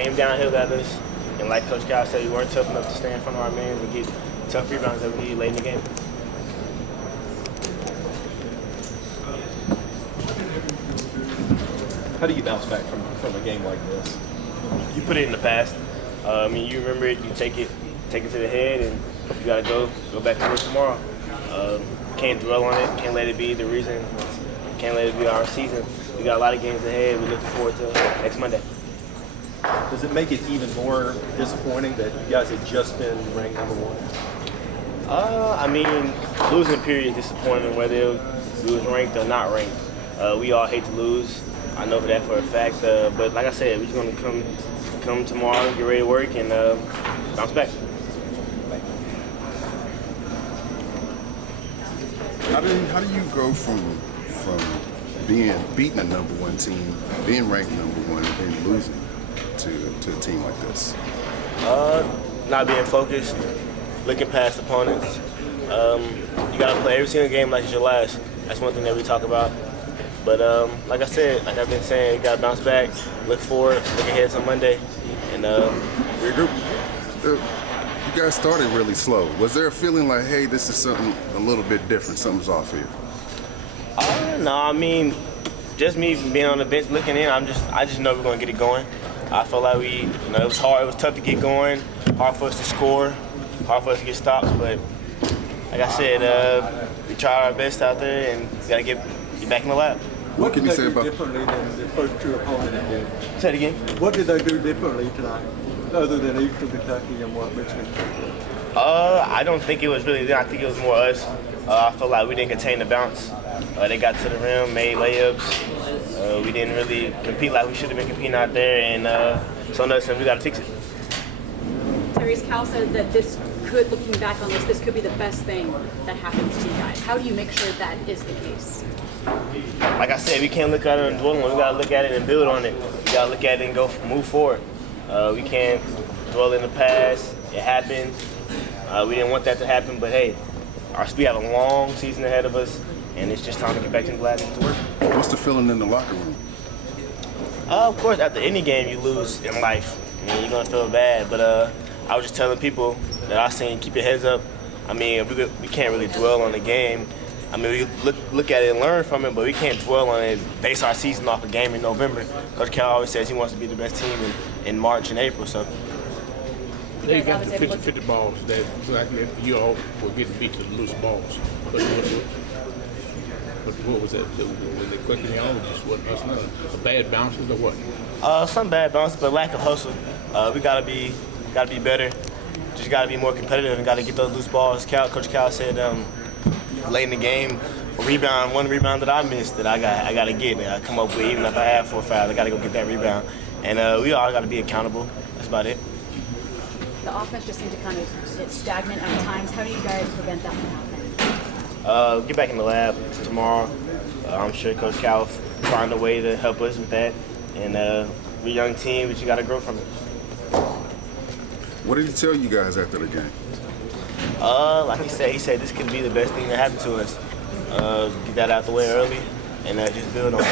came downhill at us. And like Coach Cal said, we weren't tough enough to stay in front of our men and get tough rebounds that we need late in the game. How do you bounce back from a game like this? You put it in the past. You remember it, you take it to the head, and you gotta go back to work tomorrow. Can't dwell on it, can't let it be the reason, can't let it be our season. We got a lot of games ahead. We're looking forward to next Monday. Does it make it even more disappointing that you guys had just been ranked #1? Losing period is disappointing, whether we was ranked or not ranked. We all hate to lose. I know that for a fact. But like I said, we're just gonna come tomorrow, get ready to work, and bounce back. How do you go from being beating a #1 team, being ranked #1, and then losing to a team like this? Not being focused, looking past opponents. You gotta play every single game like it's your last. That's one thing that we talk about. But like I said, like I've been saying, you gotta bounce back, look forward, look ahead to Monday, and regroup. You guys started really slow. Was there a feeling like, hey, this is something a little bit different, something's off here? No, just me being on the bench looking in, I just know we're gonna get it going. I felt like it was hard, it was tough to get going, hard for us to score, hard for us to get stops, but like I said, we tried our best out there and we gotta get back in the lab. What can you say about differently than the first two opponents did? Say it again. What did they do differently tonight, other than Eastern Kentucky and what Michigan? I don't think it was really them. I think it was more us. I felt like we didn't contain the bounce. They got to the rim, made layups. We didn't really compete like we should have been competing out there, and so another time we got to fix it. Tyrese, Cal said that looking back on this could be the best thing that happens to you guys. How do you make sure that is the case? Like I said, we can't look at it and dwell on it. We got to look at it and build on it. We got to look at it and move forward. We can't dwell in the past. It happened. We didn't want that to happen, but hey, we have a long season ahead of us, and it's just time to get back to the lab and to work. What's the feeling in the locker room? Of course, after any game you lose in life, you're going to feel bad, but I was just telling people that I seen, keep your heads up. We can't really dwell on the game. We look at it and learn from it, but we can't dwell on it, base our season off a game in November. Coach Cal always says he wants to be the best team in March and April, so. They got the 50-50 balls that you all were getting beat to the loose balls. What was that? Was it clicking on or just what? Bad bounces or what? Some bad bounces, but lack of hustle. We gotta be better. Just gotta be more competitive and gotta get those loose balls. Coach Cal said late in the game, one rebound that I missed that I gotta get. I come up with, even if I have 4 fouls, I gotta go get that rebound. And we all gotta be accountable. That's about it. The offense just seemed to kind of get stagnant at times. How do you guys prevent that from happening? Get back in the lab tomorrow. I'm sure Coach Cal will find a way to help us with that. And we're a young team, but you got to grow from it. What did he tell you guys after the game? Like he said this could be the best thing that happened to us. Get that out the way early and just build on it.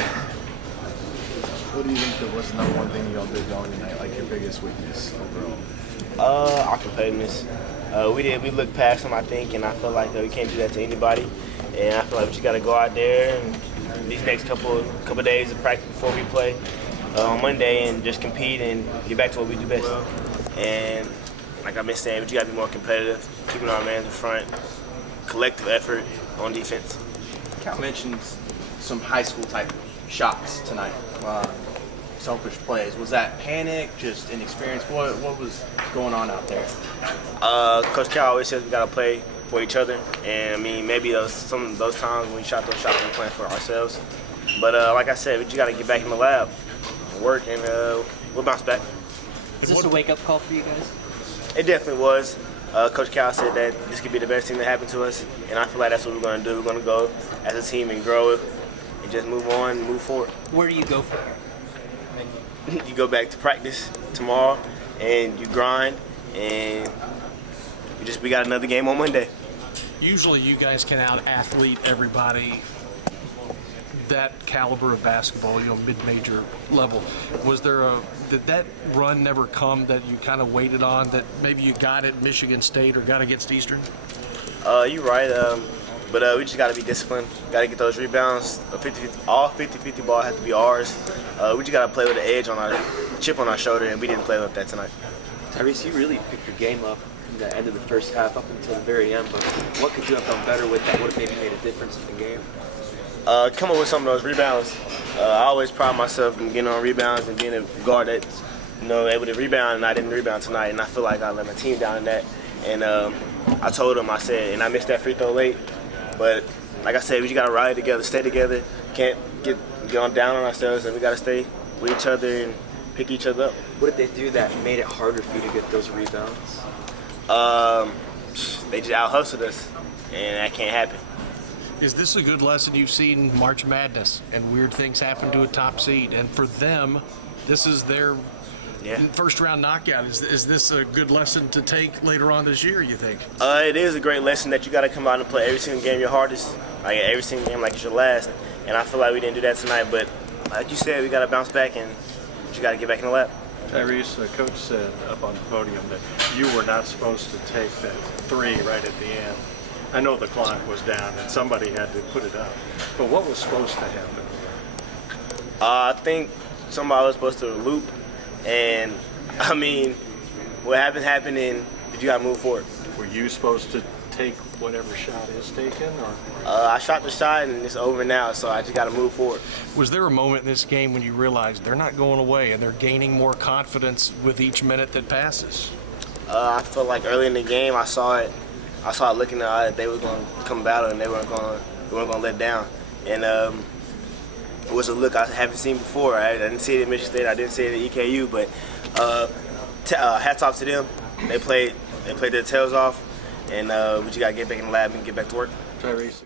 What do you think was the #1 thing y'all did wrong tonight, like your biggest weakness overall? Our competitiveness. We looked past them, I think, and I feel like we can't do that to anybody. And I feel like we just got to go out there and these next couple days of practice before we play on Monday and just compete and get back to what we do best. And like I've been saying, but you got to be more competitive, keeping our man in front, collective effort on defense. Cal mentioned some high school type shots tonight. Selfish plays. Was that panic, just inexperience? What was going on out there? Coach Cal always says we got to play for each other. And maybe some of those times when we shot those shots, we were playing for ourselves. But like I said, we just got to get back in the lab, work, and we'll bounce back. Is this a wake-up call for you guys? It definitely was. Coach Cal said that this could be the best thing that happened to us, and I feel like that's what we're going to do. We're going to go as a team and grow it and just move on and move forward. Where do you go from here? You go back to practice tomorrow, and you grind, and we got another game on Monday. Usually you guys can out-athlete everybody that caliber of basketball, mid-major level, did that run never come that you kind of waited on, that maybe you got at Michigan State or got against Eastern? You're right, but we just got to be disciplined. Got to get those rebounds. All 50-50 ball has to be ours. We just got to play with the edge on our chip on our shoulder, and we didn't play with that tonight. Tyrese, you really picked your game up from the end of the first half up until the very end, but what could you have done better with that would have maybe made a difference in the game? Come up with some of those rebounds. I always pride myself in getting on rebounds and being a guard that's able to rebound, and I didn't rebound tonight, and I feel like I let my team down in that. And I told them, I said, and I missed that free throw late, but like I said, we just got to ride together, stay together, can't get on down on ourselves, and we got to stay with each other and pick each other up. What did they do that made it harder for you to get those rebounds? They just out-hustled us, and that can't happen. Is this a good lesson? You've seen March Madness, and weird things happen to a top seed, and for them, this is their first round knockout. Is this a good lesson to take later on this year, you think? It is a great lesson that you got to come out and play every single game your hardest, like every single game like it's your last, and I feel like we didn't do that tonight, but like you said, we got to bounce back and you got to get back in the lap. Tyrese, the coach said up on the podium that you were not supposed to take that three right at the end. I know the clock was down and somebody had to put it up, but what was supposed to happen? I think somebody was supposed to loop, and I mean, what happened, and you got to move forward. Were you supposed to take whatever shot is taken, or? I shot the shot and it's over now, so I just got to move forward. Was there a moment in this game when you realized they're not going away and they're gaining more confidence with each minute that passes? I feel like early in the game I saw it looking at they were going to come battle and they weren't going to let down. And it was a look I haven't seen before. I didn't see it at Michigan State, I didn't see it at EKU, but hats off to them. They played their tails off, and we just got to get back in the lab and get back to work. Tyrese.